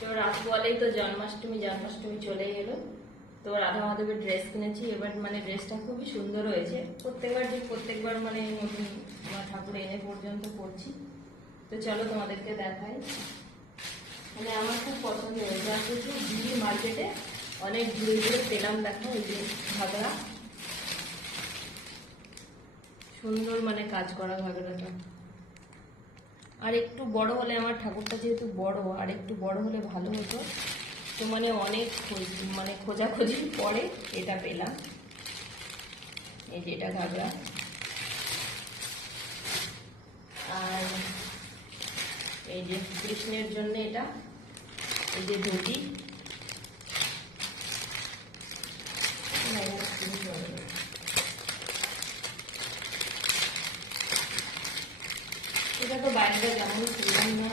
তো রাত বলেই তো জন্মাষ্টমী চলে এলো। তো রাধা মাধবের ড্রেস কিনেছি, এবার মানে ড্রেসটা খুবই সুন্দর হয়েছে। প্রত্যেকবার মানে নতুন ঠাকুর এনে পর্যন্ত পরছি। তো চলো তোমাদেরকে দেখাই। মানে আমার খুব পছন্দ হয়েছে। আর প্রচুর ভিড় মার্কেটে, অনেক ঘুরে পেলাম। দেখো এই যে ঘাগরা, সুন্দর মানে কাজ করা ঘাগরাটা। আর একটু বড় হলে, আমার ঠাকুরটা যেহেতু বড়, আর একটু বড় হলে ভালো হতো। তো মানে অনেক খোঁজাখুঁজির পরে এটা পেলাম। এই যে এটা ঘাগরা, আর এই যে কৃষ্ণের জন্য এটা, এই যে ধুতি। এটা তো বাইরেটা যেমন খুললাম না,